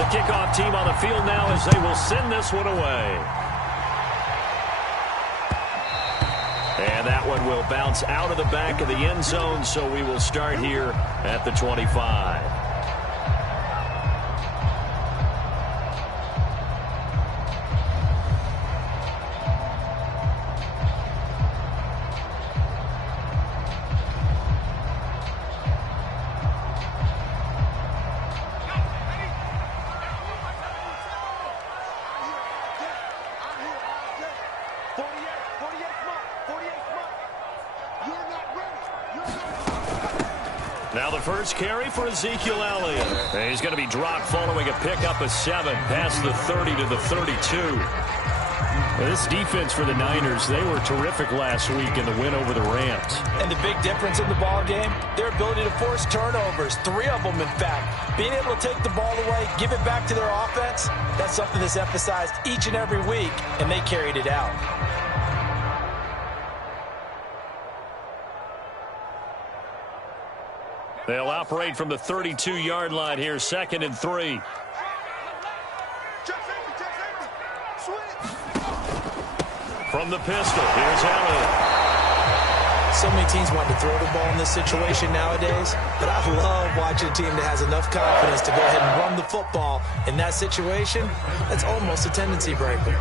The kickoff team on the field now as they will send this one away. And that one will bounce out of the back of the end zone, so we will start here at the 25. Now the first carry for Ezekiel Elliott. And he's going to be dropped following a pickup of 7 past the 30 to the 32. This defense for the Niners, they were terrific last week in the win over the Rams. And the big difference in the ball game, their ability to force turnovers, 3 of them in fact. Being able to take the ball away, give it back to their offense, that's something that's emphasized each and every week, and they carried it out. They'll operate from the 32-yard line here, 2nd and 3. From the pistol, here's Elliott. So many teams want to throw the ball in this situation nowadays, but I love watching a team that has enough confidence to go ahead and run the football. In that situation, that's almost a tendency breaker.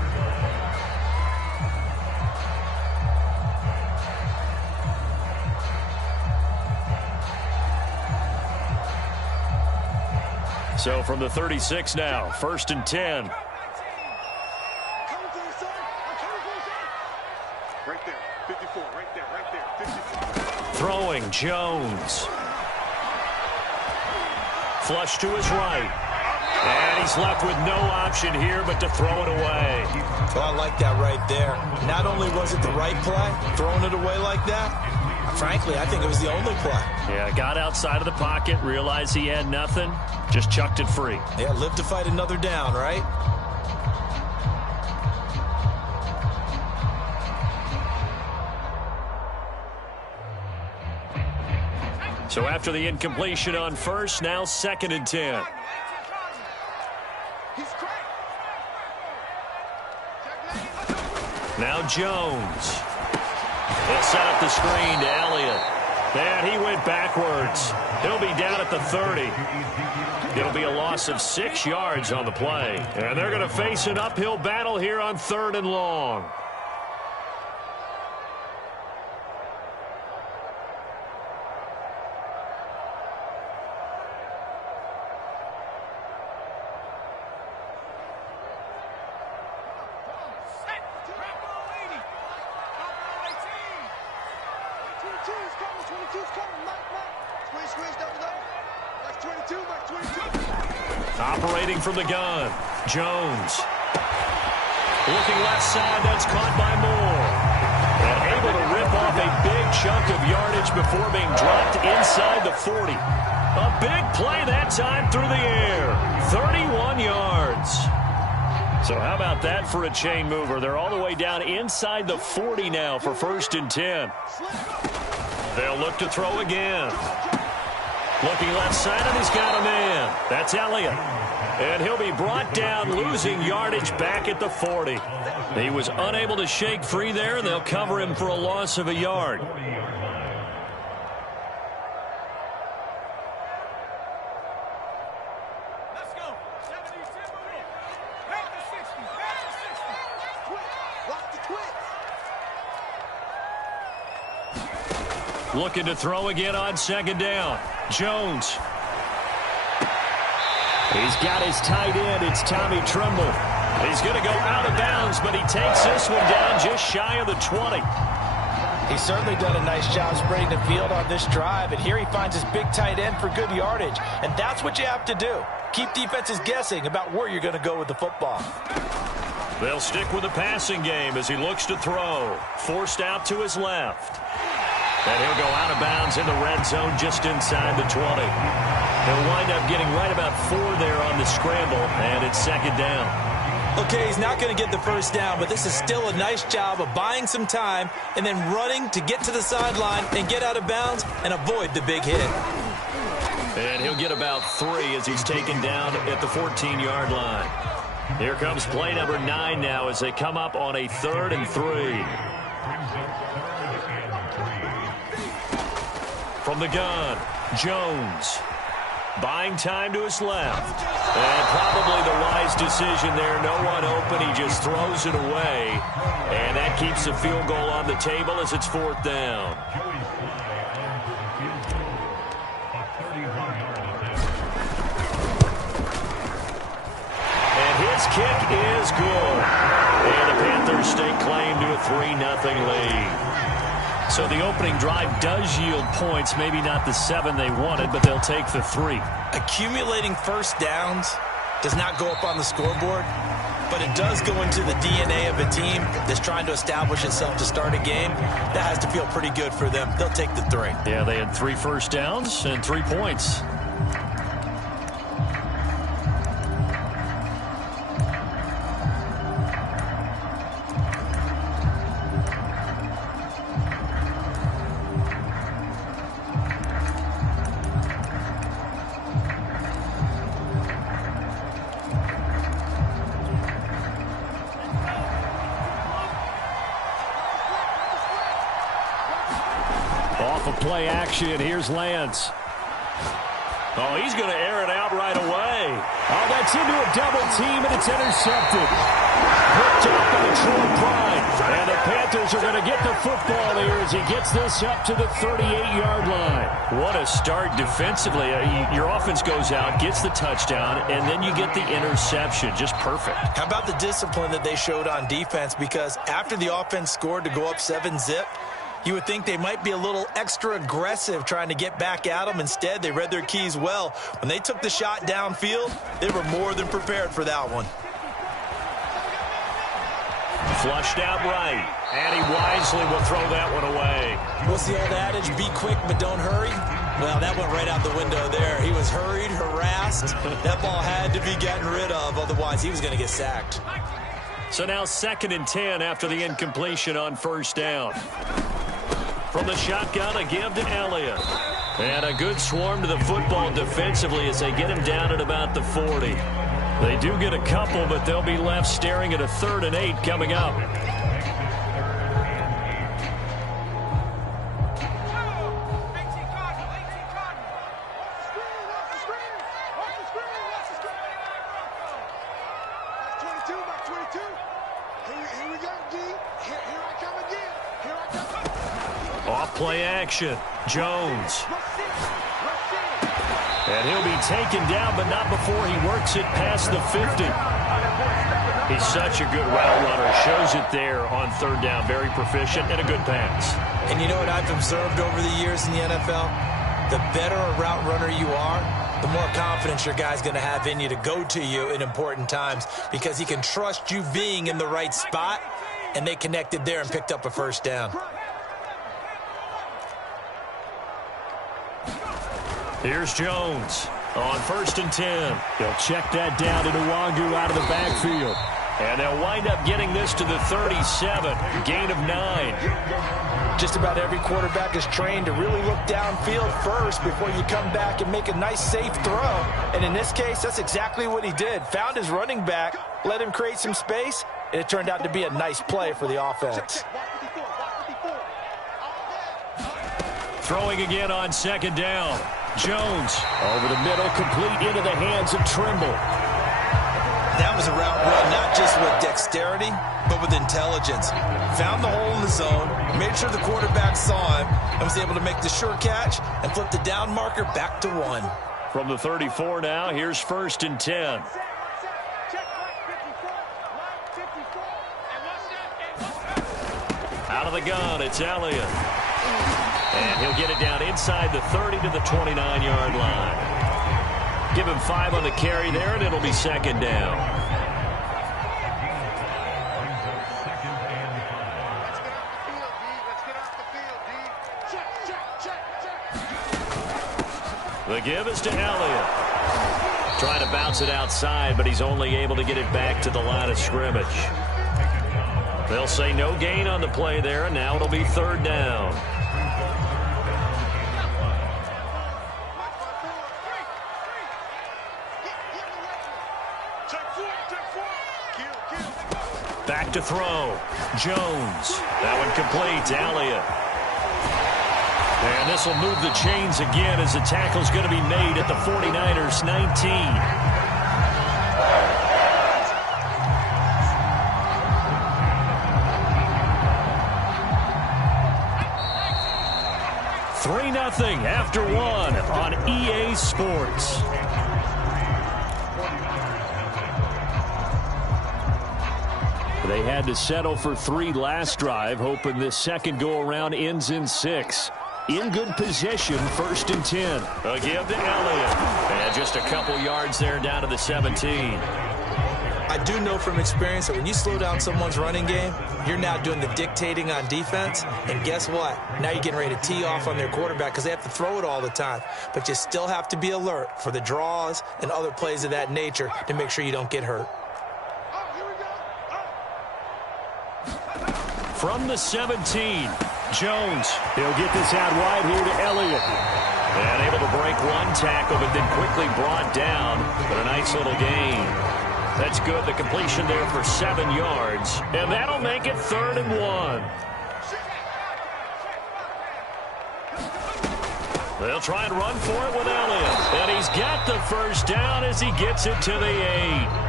So from the 36 now, 1st and 10. Right there, 54, right there, 54. Throwing, Jones. Flush to his right. And he's left with no option here but to throw it away. Well, I like that right there. Not only was it the right play, throwing it away like that, frankly, I think it was the only play. Yeah, got outside of the pocket, realized he had nothing, just chucked it free. Yeah, live to fight another down, right? So after the incompletion on first, now 2nd and 10. Now Jones. They'll set up the screen to Elliott. And he went backwards. He'll be down at the 30. It'll be a loss of 6 yards on the play. And they're going to face an uphill battle here on 3rd and long. Operating from the gun, Jones. Looking left side, that's caught by Moore. And able to rip off a big chunk of yardage before being dropped inside the 40. A big play that time through the air. 31 yards. So how about that for a chain mover? They're all the way down inside the 40 now for 1st and 10. They'll look to throw again. Looking left side, and he's got a man. That's Elliott. And he'll be brought down, losing yardage back at the 40. He was unable to shake free there, and they'll cover him for a loss of a yard. Let's go. 70, back to 60, back to 60. Watch the twitch. Looking to throw again on 2nd down. Jones. He's got his tight end. It's Tommy Tremble. He's going to go out of bounds, but he takes this one down just shy of the 20. He's certainly done a nice job spreading the field on this drive, and here he finds his big tight end for good yardage. And that's what you have to do. Keep defenses guessing about where you're going to go with the football. They'll stick with the passing game as he looks to throw. Forced out to his left. And he'll go out of bounds in the red zone just inside the 20. He'll wind up getting right about 4 there on the scramble, and it's 2nd down. Okay, he's not going to get the first down, but this is still a nice job of buying some time and then running to get to the sideline and get out of bounds and avoid the big hit. And he'll get about 3 as he's taken down at the 14-yard line. Here comes play number 9 now as they come up on a 3rd and 3. From the gun, Jones. Buying time to his left. And probably the wise decision there. No one open. He just throws it away. And that keeps the field goal on the table as it's 4th down. And his kick is good. And the Panthers stake claim to a 3-0 lead. So the opening drive does yield points, maybe not the 7 they wanted, but they'll take the 3. Accumulating first downs does not go up on the scoreboard, but it does go into the DNA of a team that's trying to establish itself to start a game. That has to feel pretty good for them. They'll take the 3. Yeah, they had 3 first downs and 3 points. Play action. Here's Lance. Oh, he's going to air it out right away. Oh, that's into a double team, and it's intercepted. Picked up by Troy Pride. And the Panthers are going to get the football here as he gets this up to the 38-yard line. What a start defensively. Your offense goes out, gets the touchdown, and then you get the interception. Just perfect. How about the discipline that they showed on defense? Because after the offense scored to go up 7-zip, you would think they might be a little extra aggressive trying to get back at them. Instead, they read their keys well. When they took the shot downfield, they were more than prepared for that one. Flushed out right, and he wisely will throw that one away. What's the old adage? Be quick, but don't hurry. Well, that went right out the window there. He was hurried, harassed. That ball had to be gotten rid of, otherwise he was going to get sacked. So now 2nd and 10 after the incompletion on first down. From the shotgun, a give to Elliott. And a good swarm to the football defensively as they get him down at about the 40. They do get a couple, but they'll be left staring at a 3rd and 8 coming up. Off-play action. Jones. And he'll be taken down, but not before he works it past the 50. He's such a good route runner. Shows it there on 3rd down. Very proficient and a good pass. And you know what I've observed over the years in the NFL? The better a route runner you are, the more confidence your guy's going to have in you to go to you in important times because he can trust you being in the right spot, and they connected there and picked up a first down. Here's Jones on 1st and 10. They'll check that down to Nwangu out of the backfield. And they'll wind up getting this to the 37, gain of 9. Just about every quarterback is trained to really look downfield first before you come back and make a nice, safe throw. And in this case, that's exactly what he did. Found his running back, let him create some space, and it turned out to be a nice play for the offense. Throwing again on 2nd down. Jones over the middle, complete into the hands of Trimble. That was a route run, not just with dexterity, but with intelligence. Found the hole in the zone, made sure the quarterback saw him, and was able to make the sure catch and flip the down marker back to 1. From the 34 now, here's 1st and 10. Out of the gun, it's Elliott. And he'll get it down inside the 30 to the 29-yard line. Give him 5 on the carry there, and it'll be 2nd down. The give is to Elliott. Trying to bounce it outside, but he's only able to get it back to the line of scrimmage. They'll say no gain on the play there, and now it'll be 3rd down. Back to throw. Jones. That one complete to Elliott. And this will move the chains again as the tackle's going to be made at the 49ers 19. 3-0 after one on EA Sports. They had to settle for 3 last drive, hoping this second go-around ends in 6. In good position, 1st and 10. A give to Elliott. And just a couple yards there down to the 17. I do know from experience that when you slow down someone's running game, you're now doing the dictating on defense. And guess what? Now you're getting ready to tee off on their quarterback because they have to throw it all the time. But you still have to be alert for the draws and other plays of that nature to make sure you don't get hurt. From the 17, Jones. He'll get this out wide here to Elliott. And able to break one tackle, but then quickly brought down. But a nice little gain. That's good. The completion there for 7 yards. And that'll make it 3rd and 1. They'll try and run for it with Elliott. And he's got the first down as he gets it to the 8.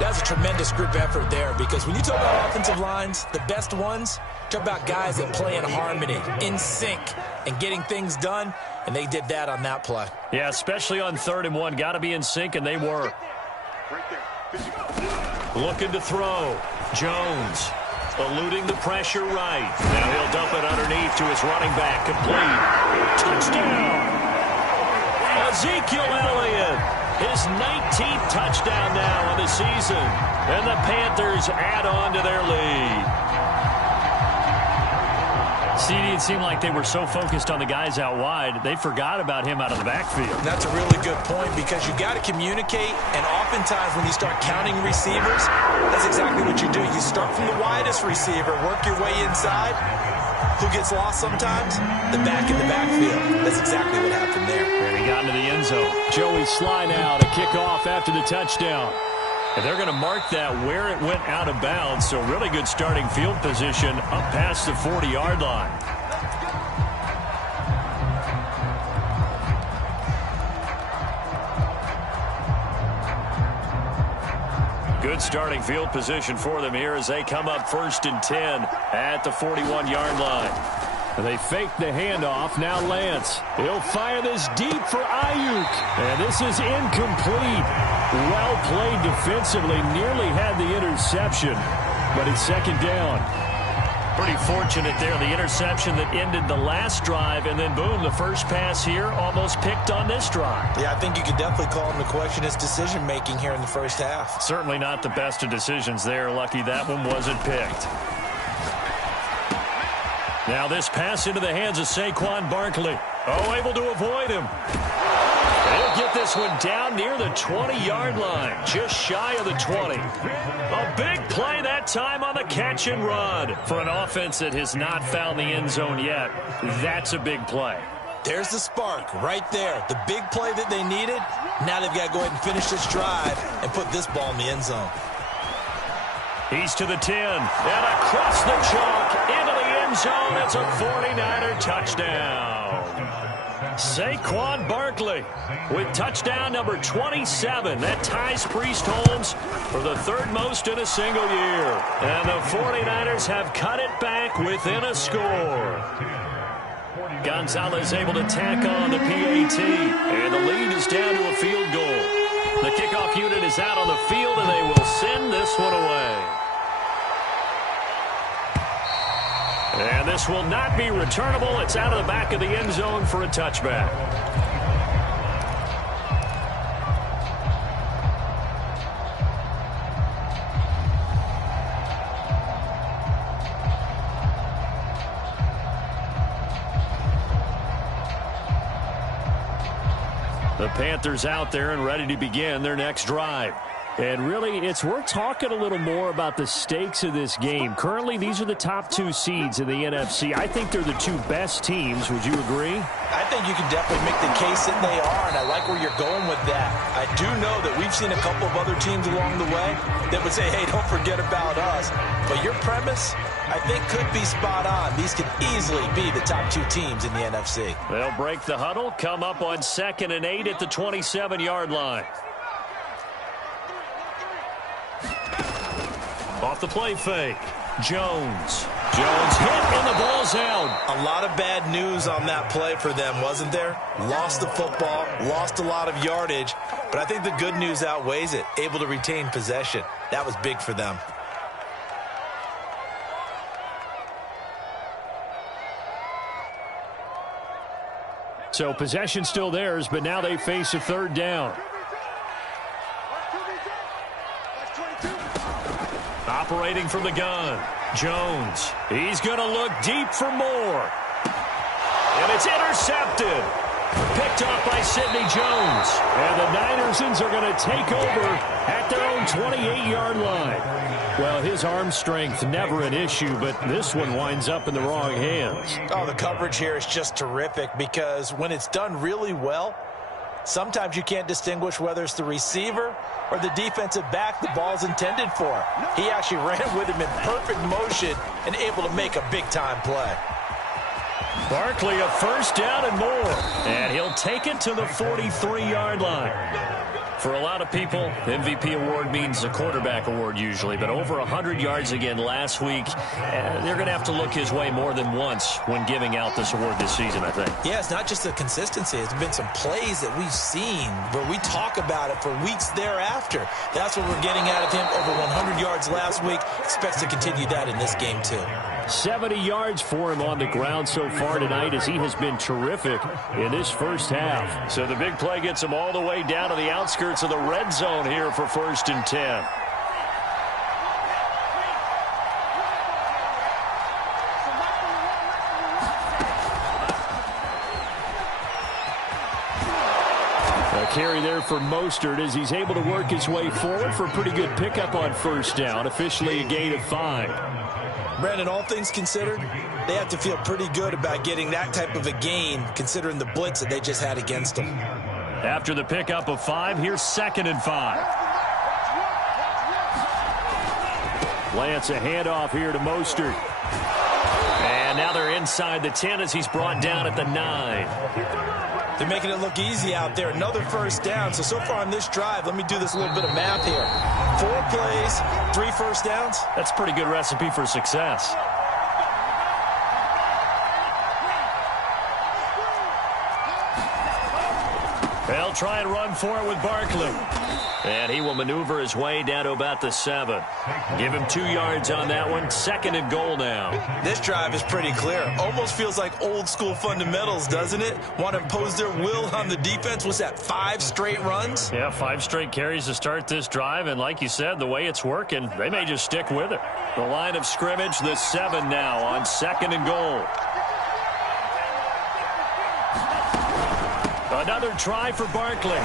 That's a tremendous group effort there because when you talk about offensive lines, the best ones, talk about guys that play in harmony, in sync, and getting things done, and they did that on that play. Yeah, especially on 3rd and 1. Got to be in sync, and they were. Looking to throw. Jones eluding the pressure right. Now he'll dump it underneath to his running back. Complete. Touchdown. Ezekiel Elliott. His 19th touchdown now on the season. And the Panthers add on to their lead. CD, it seemed like they were so focused on the guys out wide, they forgot about him out of the backfield. That's a really good point because you got to communicate, and oftentimes when you start counting receivers, that's exactly what you do. You start from the widest receiver, work your way inside. Who gets lost sometimes? The back in the backfield. That's exactly what happened there. And he got into the end zone. Joey Sly now to kick off after the touchdown. And they're going to mark that where it went out of bounds. So really good starting field position up past the 40-yard line. Good starting field position for them here as they come up 1st and 10 at the 41-yard line. And they fake the handoff. Now Lance. He'll fire this deep for Ayuk. And this is incomplete. Well played defensively. Nearly had the interception. But it's 2nd down. Pretty fortunate there. The interception that ended the last drive. And then, boom, the first pass here almost picked on this drive. Yeah, I think you could definitely call him to question his decision-making here in the first half. Certainly not the best of decisions there. Lucky that one wasn't picked. Now this pass into the hands of Saquon Barkley. Oh, able to avoid him. They'll get this one down near the 20-yard line, just shy of the 20. A big play that time on the catch and run. For an offense that has not found the end zone yet, that's a big play. There's the spark right there. The big play that they needed. Now they've got to go ahead and finish this drive and put this ball in the end zone. He's to the 10, and across the chalk into the end zone. It's a 49er touchdown. Saquon Barkley with touchdown number 27. That ties Priest Holmes for the 3rd most in a single year. And the 49ers have cut it back within a score. Gonzalez able to tack on the PAT, and the lead is down to a field goal. The kickoff unit is out on the field, and they will send this one away. And this will not be returnable. It's out of the back of the end zone for a touchback. The Panthers out there and ready to begin their next drive. And really, it's worth talking a little more about the stakes of this game. Currently, these are the top 2 seeds in the NFC. I think they're the 2 best teams. Would you agree? I think you can definitely make the case that they are, and I like where you're going with that. I do know that we've seen a couple of other teams along the way that would say, hey, don't forget about us. But your premise, I think, could be spot on. These could easily be the top 2 teams in the NFC. They'll break the huddle, come up on 2nd and 8 at the 27-yard line. Off the play fake. Jones hit and the ball's out. A lot of bad news on that play for them, wasn't there? Lost the football, lost a lot of yardage, but I think the good news outweighs it. Able to retain possession. That was big for them. So possession still theirs, but now they face a 3rd down. Operating from the gun, Jones. He's going to look deep for more. And it's intercepted. Picked off by Sidney Jones. And the Ninersons are going to take over at their own 28-yard line. Well, his arm strength, never an issue, but this one winds up in the wrong hands. Oh, the coverage here is just terrific because when it's done really well, sometimes you can't distinguish whether it's the receiver or the defensive back the ball's intended for. He actually ran with him in perfect motion and able to make a big-time play. Barkley, a 1st down and more. And he'll take it to the 43-yard line. For a lot of people, MVP award means a quarterback award usually, but over 100 yards again last week. They're going to have to look his way more than once when giving out this award this season, I think. Yeah, it's not just the consistency. It's been some plays that we've seen where we talk about it for weeks thereafter. That's what we're getting out of him. Over 100 yards last week. Expects to continue that in this game, too. 70 yards for him on the ground so far tonight as he has been terrific in this first half. So the big play gets him all the way down to the outskirts of the red zone here for 1st and 10. A carry there for Mostert as he's able to work his way forward for a pretty good pickup on 1st down. Officially a gain of 5. Brandon, all things considered, they have to feel pretty good about getting that type of a gain considering the blitz that they just had against them. After the pickup of 5, here's 2nd and 5. Lance a handoff here to Mostert. And now they're inside the 10 as he's brought down at the 9. They're making it look easy out there. Another 1st down. So far on this drive, let me do this little bit of math here. 4 plays, 3 1st downs. That's a pretty good recipe for success. They'll try and run for it with Barkley. And he will maneuver his way down to about the 7. Give him 2 yards on that one. 2nd and goal now. This drive is pretty clear. Almost feels like old school fundamentals, doesn't it? Want to impose their will on the defense. Was that 5 straight runs? Yeah, 5 straight carries to start this drive. And like you said, the way it's working, they may just stick with it. The line of scrimmage, the 7 now on 2nd and goal. Another try for Barkley.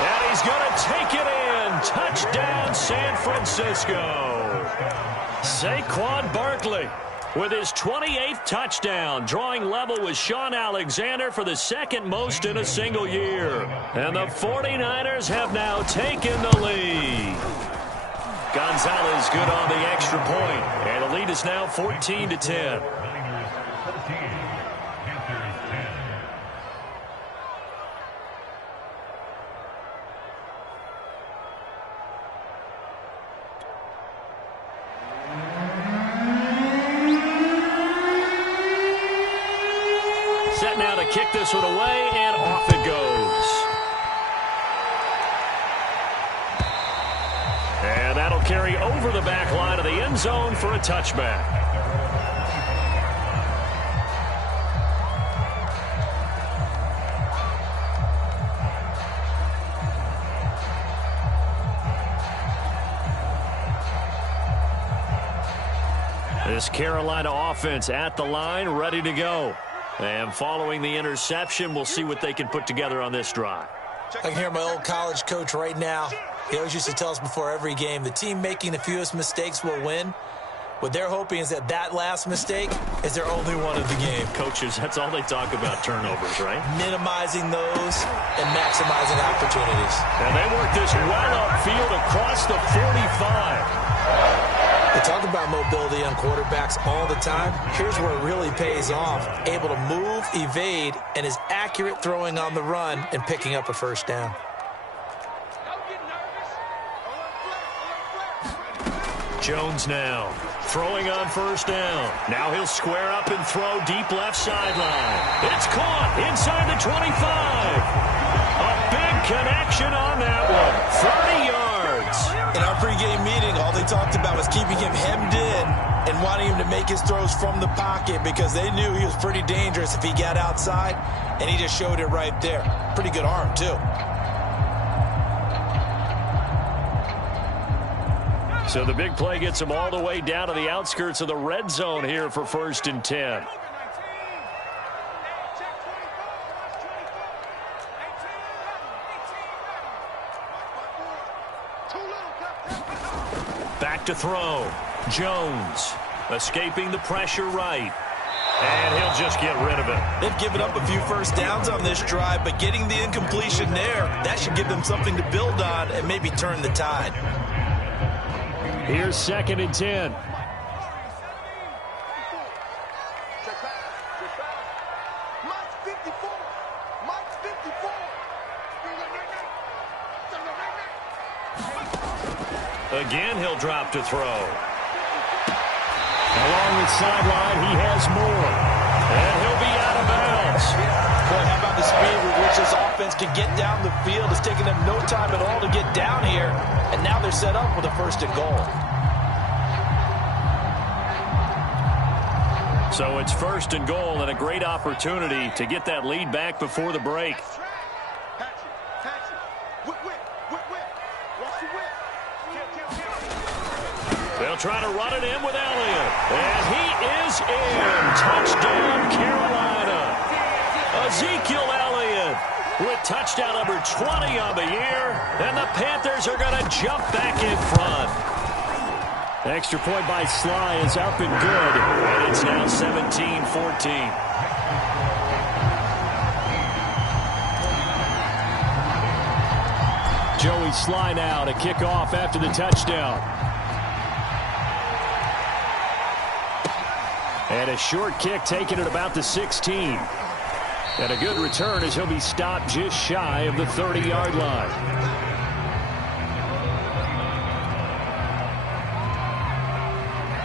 And he's going to take it in. Touchdown, San Francisco. Saquon Barkley with his 28th touchdown, drawing level with Sean Alexander for the 2nd most in a single year. And the 49ers have now taken the lead. Gonzalez good on the extra point. And the lead is now 14-10. Now to kick this one away, and off it goes. And that'll carry over the back line of the end zone for a touchback. This Carolina offense at the line, ready to go. And following the interception, we'll see what they can put together on this drive. I can hear my old college coach right now. He always used to tell us before every game, the team making the fewest mistakes will win. What they're hoping is that last mistake is their only one of the game. Coaches, that's all they talk about, turnovers, right? Minimizing those and maximizing opportunities. And they work this well upfield across the 45. They talk about mobility on quarterbacks all the time. Here's where it really pays off. Able to move, evade, and is accurate throwing on the run and picking up a first down. Jones now throwing on first down. Now he'll square up and throw deep left sideline. It's caught inside the 25. A big connection on that one. 30 yards. In our pregame meeting, all they talked about was keeping him hemmed in and wanting him to make his throws from the pocket because they knew he was pretty dangerous if he got outside, and he just showed it right there. Pretty good arm, too. So the big play gets him all the way down to the outskirts of the red zone here for 1st and 10. Back to throw. Jones escaping the pressure right. And he'll just get rid of it. They've given up a few first downs on this drive, but getting the incompletion there, that should give them something to build on and maybe turn the tide. Here's 2nd and 10. Again, he'll drop to throw. Along the sideline, he has more. And he'll be out of bounds. Boy, how about the speed with which this offense can get down the field? It's taken them no time at all to get down here. And now they're set up with a 1st and goal. So it's 1st and goal and a great opportunity to get that lead back before the break. They'll try to run it in with Elliott. And he is in. Touchdown, Carolina. Ezekiel Elliott with touchdown number 20 on the year. And the Panthers are going to jump back in front. Extra point by Sly is up and good. And it's now 17-14. Joey Sly now to kick off after the touchdown. And a short kick taken at about the 16. And a good return as he'll be stopped just shy of the 30-yard line.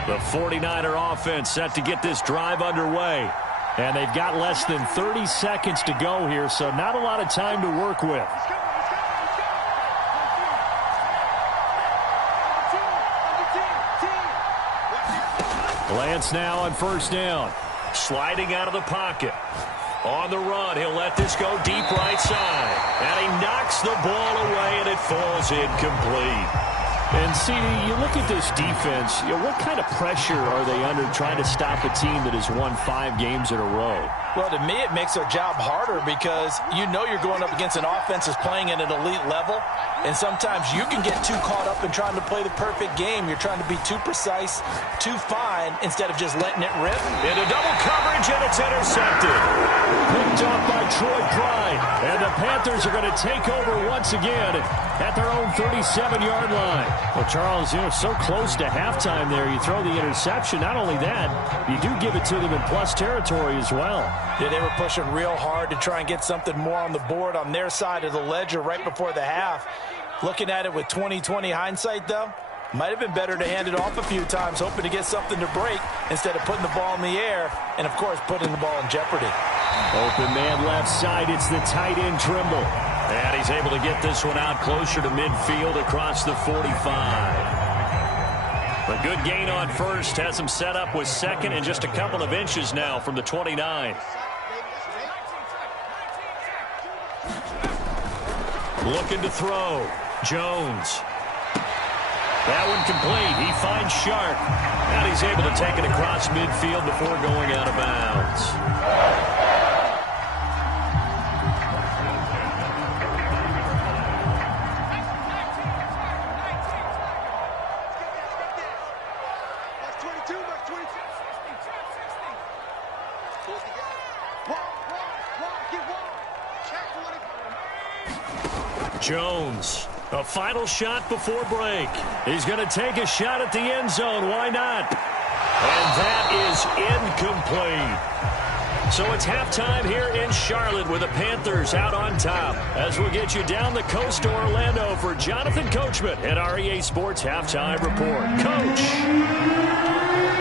The 49er offense set to get this drive underway. And they've got less than 30 seconds to go here, so not a lot of time to work with. Lance now on first down. Sliding out of the pocket. On the run, he'll let this go deep right side. And he knocks the ball away, and it falls incomplete. And, CD, you look at this defense, what kind of pressure are they under trying to stop a team that has won 5 games in a row? Well, to me, it makes their job harder because you know you're going up against an offense that's playing at an elite level. And sometimes you can get too caught up in trying to play the perfect game. You're trying to be too precise, too fine, instead of just letting it rip. Into double coverage, and it's intercepted. Picked off by Troy Pride. And the Panthers are going to take over once again at their own 37-yard line. Well, Charles, so close to halftime there. You throw the interception. Not only that, you do give it to them in plus territory as well. Yeah, they were pushing real hard to try and get something more on the board on their side of the ledger right before the half. Looking at it with 20/20 hindsight, though, might have been better to hand it off a few times, hoping to get something to break instead of putting the ball in the air and, of course, putting the ball in jeopardy. Open man left side. It's the tight end Trimble. And he's able to get this one out closer to midfield across the 45. A good gain on first has him set up with second and just a couple of inches now from the 29. Looking to throw. Jones. That one complete. He finds Sharp. And he's able to take it across midfield before going out of bounds. Jones, a final shot before break. He's going to take a shot at the end zone. Why not? And that is incomplete. So it's halftime here in Charlotte with the Panthers out on top. As we'll get you down the coast to Orlando for Jonathan Coachman at our EA Sports Halftime Report. Coach.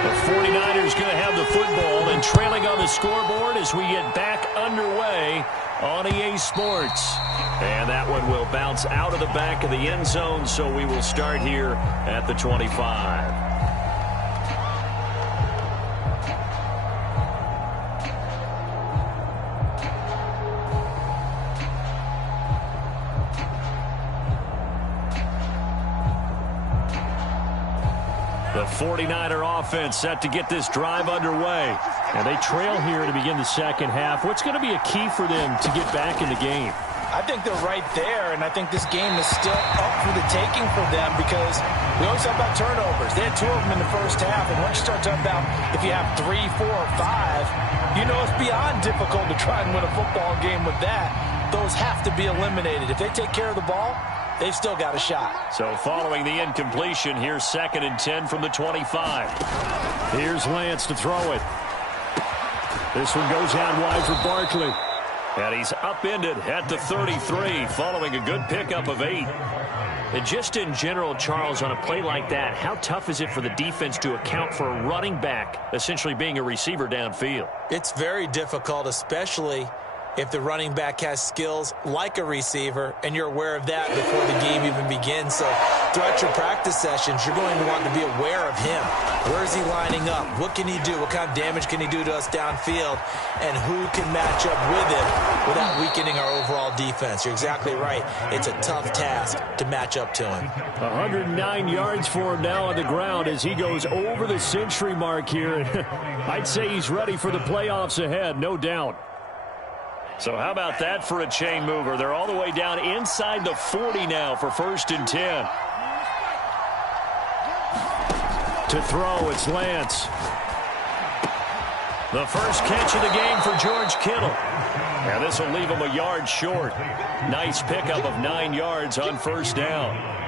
The 49ers going to have the football and trailing on the scoreboard as we get back underway on EA Sports. And that one will bounce out of the back of the end zone, so we will start here at the 25. The 49er offense set to get this drive underway. And they trail here to begin the second half. What's going to be a key for them to get back in the game? I think they're right there, and I think this game is still up for the taking for them because we always talk about turnovers. They had 2 of them in the first half, and once you start talking about if you have 3, 4, or 5, you know it's beyond difficult to try and win a football game with that. Those have to be eliminated. If they take care of the ball, they've still got a shot. So following the incompletion, here's 2nd and 10 from the 25. Here's Lance to throw it. This one goes out wide for Barkley. And he's upended at the 33 following a good pickup of 8. And just in general, Charles, on a play like that, how tough is it for the defense to account for a running back essentially being a receiver downfield? It's very difficult, especially if the running back has skills like a receiver, and you're aware of that before the game even begins. So throughout your practice sessions, you're going to want to be aware of him. Where is he lining up? What can he do? What kind of damage can he do to us downfield? And who can match up with him without weakening our overall defense? You're exactly right. It's a tough task to match up to him. 109 yards for him now on the ground as he goes over the century mark here. I'd say he's ready for the playoffs ahead, no doubt. So how about that for a chain mover? They're all the way down inside the 40 now for 1st and 10. To throw, it's Lance. The first catch of the game for George Kittle. And this will leave him a yard short. Nice pickup of 9 yards on 1st down.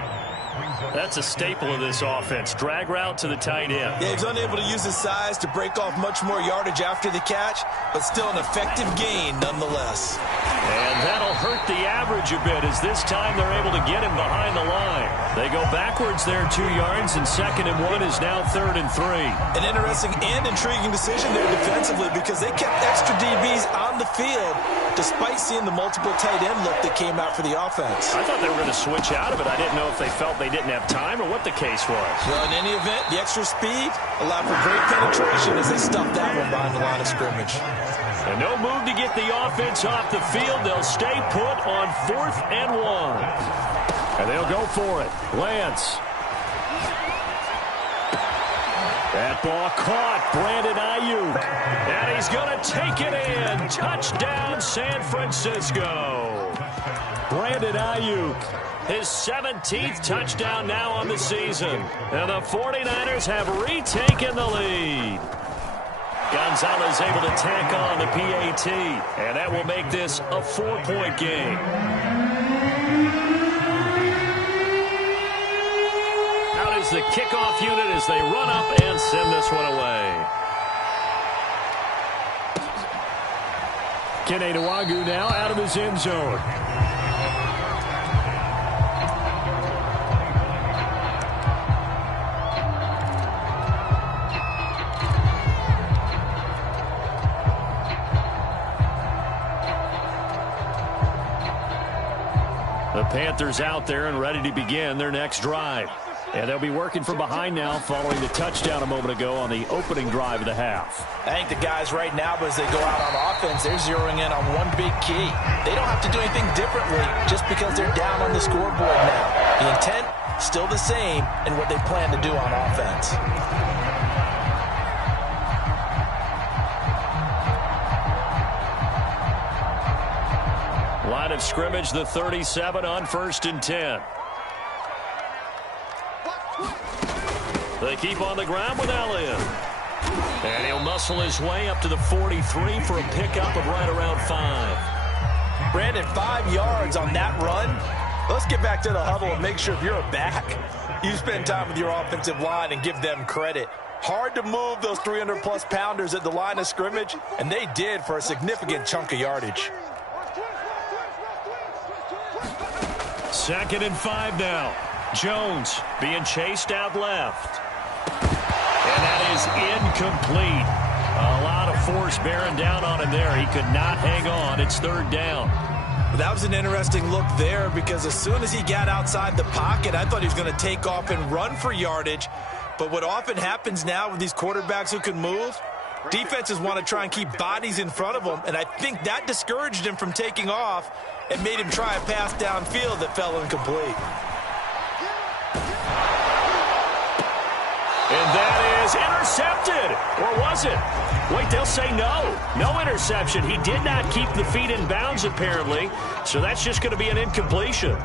That's a staple of this offense. Drag route to the tight end. Yeah, he's unable to use his size to break off much more yardage after the catch, but still an effective gain nonetheless. And that'll hurt the average a bit as this time they're able to get him behind the line. They go backwards there 2 yards, and 2nd and 1 is now 3rd and 3. An interesting and intriguing decision there defensively because they kept extra DBs on the field despite seeing the multiple tight end look that came out for the offense. I thought they were going to switch out of it. I didn't know if they felt they didn't have time or what the case was. Well, in any event, the extra speed allowed for great penetration as they stuffed that one behind the line of scrimmage. And no move to get the offense off the field. They'll stay put on 4th and 1. And they'll go for it. Lance. That ball caught. Brandon Ayuk. And he's going to take it in. Touchdown, San Francisco. Brandon Ayuk. His 17th touchdown now on the season. And the 49ers have retaken the lead. Gonzalez able to tack on the PAT. And that will make this a 4-point game. Out is the kickoff unit as they run up and send this one away. Kene Nwangwu now out of his end zone. The Panthers out there and ready to begin their next drive. And they'll be working from behind now following the touchdown a moment ago on the opening drive of the half. I think the guys right now, as they go out on offense, they're zeroing in on one big key. They don't have to do anything differently just because they're down on the scoreboard now. The intent, still the same in what they plan to do on offense. Line of scrimmage, the 37 on 1st and 10. They keep on the ground with Elliott. And he'll muscle his way up to the 43 for a pickup of right around 5. Brandon, 5 yards on that run. Let's get back to the huddle and make sure if you're a back, you spend time with your offensive line and give them credit. Hard to move those 300-plus pounders at the line of scrimmage, and they did for a significant chunk of yardage. 2nd and 5 now. Jones being chased out left. And that is incomplete. A lot of force bearing down on him there. He could not hang on. It's 3rd down. That was an interesting look there because as soon as he got outside the pocket, I thought he was going to take off and run for yardage. But what often happens now with these quarterbacks who can move, defenses want to try and keep bodies in front of them, and I think that discouraged him from taking off and made him try a pass downfield that fell incomplete. And that is intercepted. Or was it? Wait, they'll say no. No interception. He did not keep the feet in bounds, apparently. So that's just going to be an incompletion.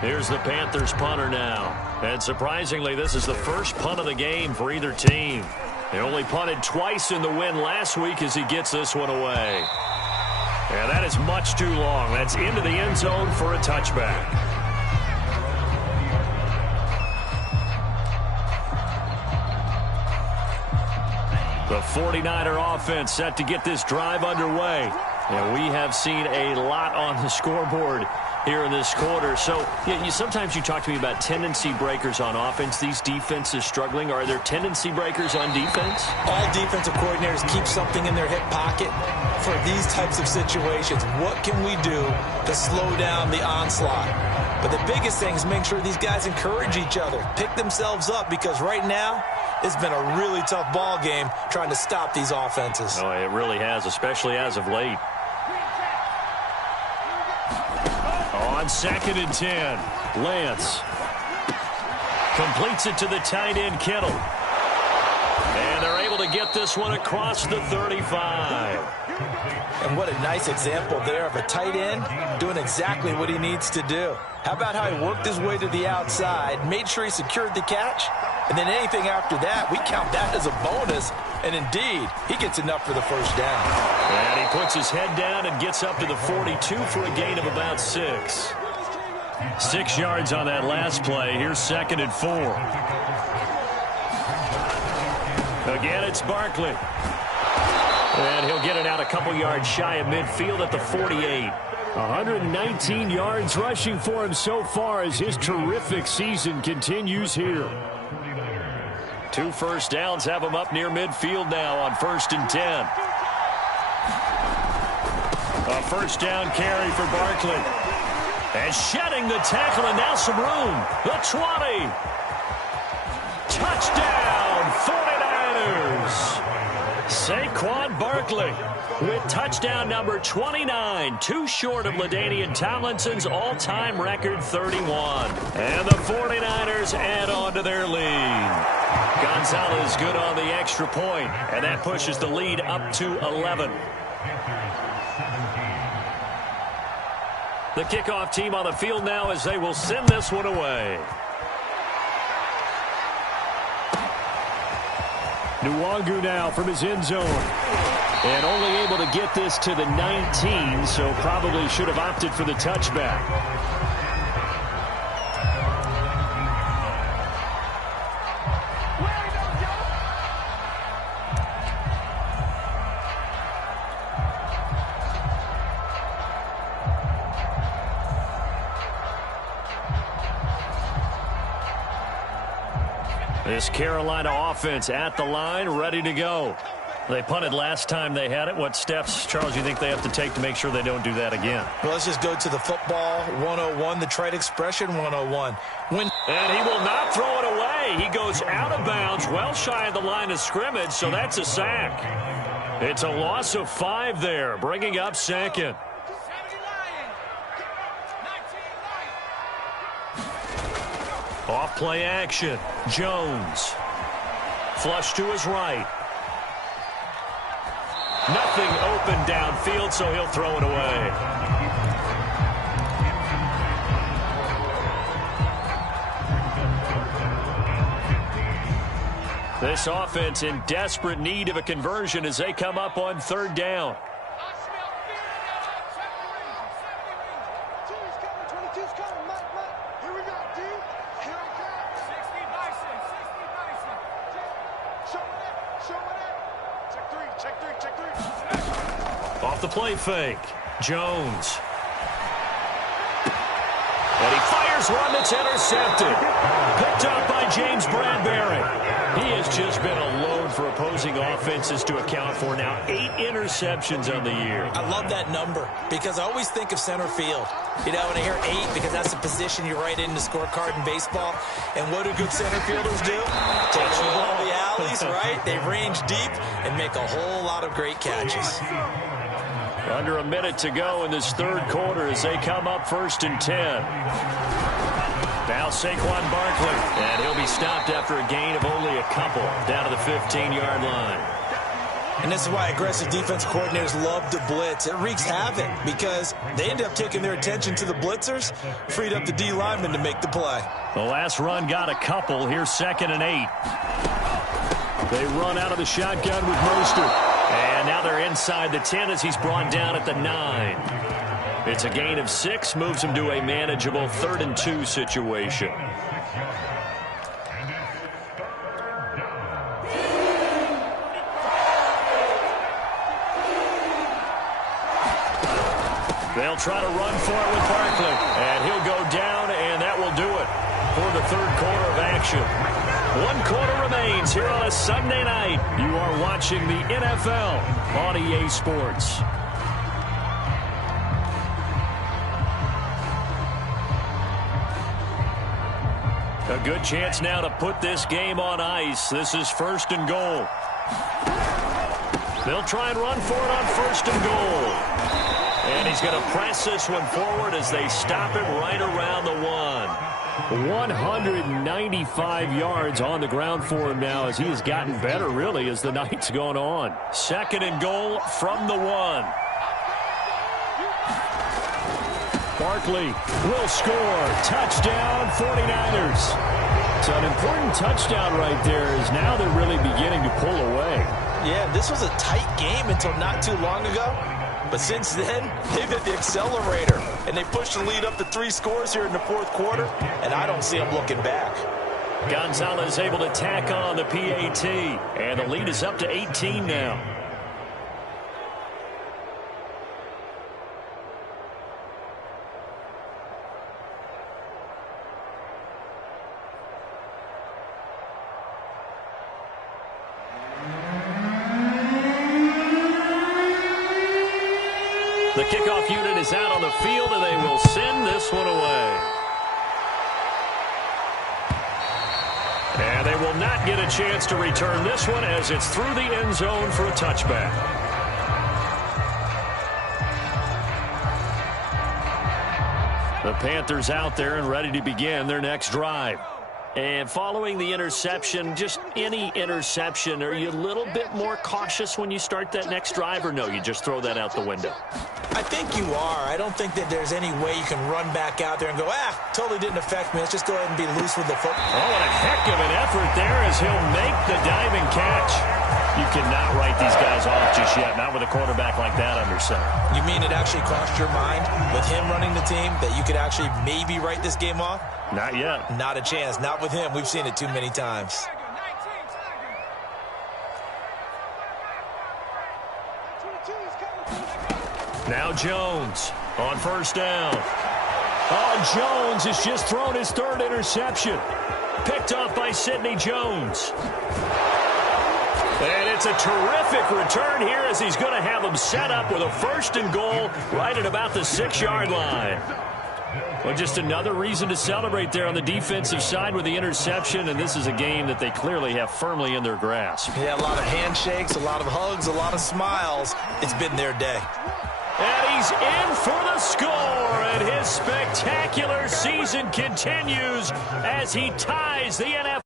Here's the Panthers punter now. And surprisingly, this is the first punt of the game for either team. They only punted twice in the win last week as he gets this one away. And that is much too long. That's into the end zone for a touchback. The 49er offense set to get this drive underway. And we have seen a lot on the scoreboard here in this quarter. So sometimes you talk to me about tendency breakers on offense. These defenses struggling. Are there tendency breakers on defense? All defensive coordinators keep something in their hip pocket for these types of situations. What can we do to slow down the onslaught? But the biggest thing is make sure these guys encourage each other, pick themselves up, because right now it's been a really tough ball game trying to stop these offenses. Oh, it really has, especially as of late. On 2nd and 10, Lance completes it to the tight end, Kittle. And they're able to get this one across the 35. And what a nice example there of a tight end doing exactly what he needs to do. How about how he worked his way to the outside, made sure he secured the catch, and then anything after that, we count that as a bonus. And indeed, he gets enough for the first down. And he puts his head down and gets up to the 42 for a gain of about 6. 6 yards on that last play. Here's 2nd and 4. Again, it's Barkley. And he'll get it out a couple yards shy of midfield at the 48. 119 yards rushing for him so far as his terrific season continues here. 2 first downs have him up near midfield now on 1st and 10. A first down carry for Barkley. And shedding the tackle, and now some room. The 20. Touchdown, 49ers. Saquon Barkley with touchdown number 29, too short of LaDainian Tomlinson's all-time record 31. And the 49ers add on to their lead. Gonzalez good on the extra point, and that pushes the lead up to 11. The kickoff team on the field now as they will send this one away. Nwangu now from his end zone. And only able to get this to the 19, so probably should have opted for the touchback. This Carolina offense at the line, ready to go. They punted last time they had it. What steps, Charles, you think they have to take to make sure they don't do that again? Well, let's just go to the football 101, the trite expression 101. And he will not throw it away. He goes out of bounds, well shy of the line of scrimmage, so that's a sack. It's a loss of 5 there, bringing up 2nd. Off play action. Jones. Flush to his right. Nothing open downfield, so he'll throw it away. This offense in desperate need of a conversion as they come up on 3rd down. 22's coming, Mike. Here we go, D. Here we go. 60 bison. Show it. Check three. Off the play fake. Jones. And he fires one that's intercepted. Picked up by James Bradbury. He has just been a load for opposing offenses to account for now. 8 interceptions on the year. I love that number because I always think of center field. You know, when I hear 8, because that's the position you write in the scorecard in baseball. And what do good center fielders do? Take the ball in the alleys, right? They range deep and make a whole lot of great catches. Under a minute to go in this third quarter as they come up 1st and 10. Now Saquon Barkley, and he'll be stopped after a gain of only a couple down to the 15-yard line. And this is why aggressive defense coordinators love to blitz. It wreaks havoc because they end up taking their attention to the blitzers, freed up the D lineman to make the play. The last run got a couple. Here's 2nd and 8. They run out of the shotgun with Mostert. And now they're inside the 10 as he's brought down at the 9. It's a gain of 6, moves him to a manageable 3rd and 2 situation. They'll try to run for it with Barkley. And he'll go down, and that will do it for the third quarter of action. 1 quarter remains here on a Sunday night. You are watching the NFL on EA Sports. A good chance now to put this game on ice. This is 1st and goal. They'll try and run for it on 1st and goal. And he's going to press this one forward as they stop him right around the 1. 195 yards on the ground for him now as he has gotten better, really, as the night's gone on. 2nd and goal from the 1. Barkley will score. Touchdown, 49ers. So an important touchdown right there is now they're really beginning to pull away. Yeah, this was a tight game until not too long ago. But since then, they've hit the accelerator, and they pushed the lead up to 3 scores here in the 4th quarter, and I don't see them looking back. Gonzalez able to tack on the PAT, and the lead is up to 18 now. The kickoff unit is out on the field, and they will send this one away. And they will not get a chance to return this one as it's through the end zone for a touchback. The Panthers out there and ready to begin their next drive. And following the interception, just any interception, are you a little bit more cautious when you start that next drive, or no, you just throw that out the window? I think you are. I don't think that there's any way you can run back out there and go, totally didn't affect me. Let's just go ahead and be loose with the football. Oh, and a heck of an effort there as he'll make the diving catch. You cannot write these guys off just yet, not with a quarterback like that under center. You mean it actually crossed your mind with him running the team that you could actually maybe write this game off? Not yet. Not a chance. Not with him. We've seen it too many times. Now Jones on 1st down. Oh, Jones has just thrown his 3rd interception. Picked up by Sidney Jones. And it's a terrific return here as he's going to have them set up with a 1st and goal right at about the 6-yard line. Well, just another reason to celebrate there on the defensive side with the interception, and this is a game that they clearly have firmly in their grasp. Yeah, a lot of handshakes, a lot of hugs, a lot of smiles. It's been their day. And he's in for the score, and his spectacular season continues as he ties the NFL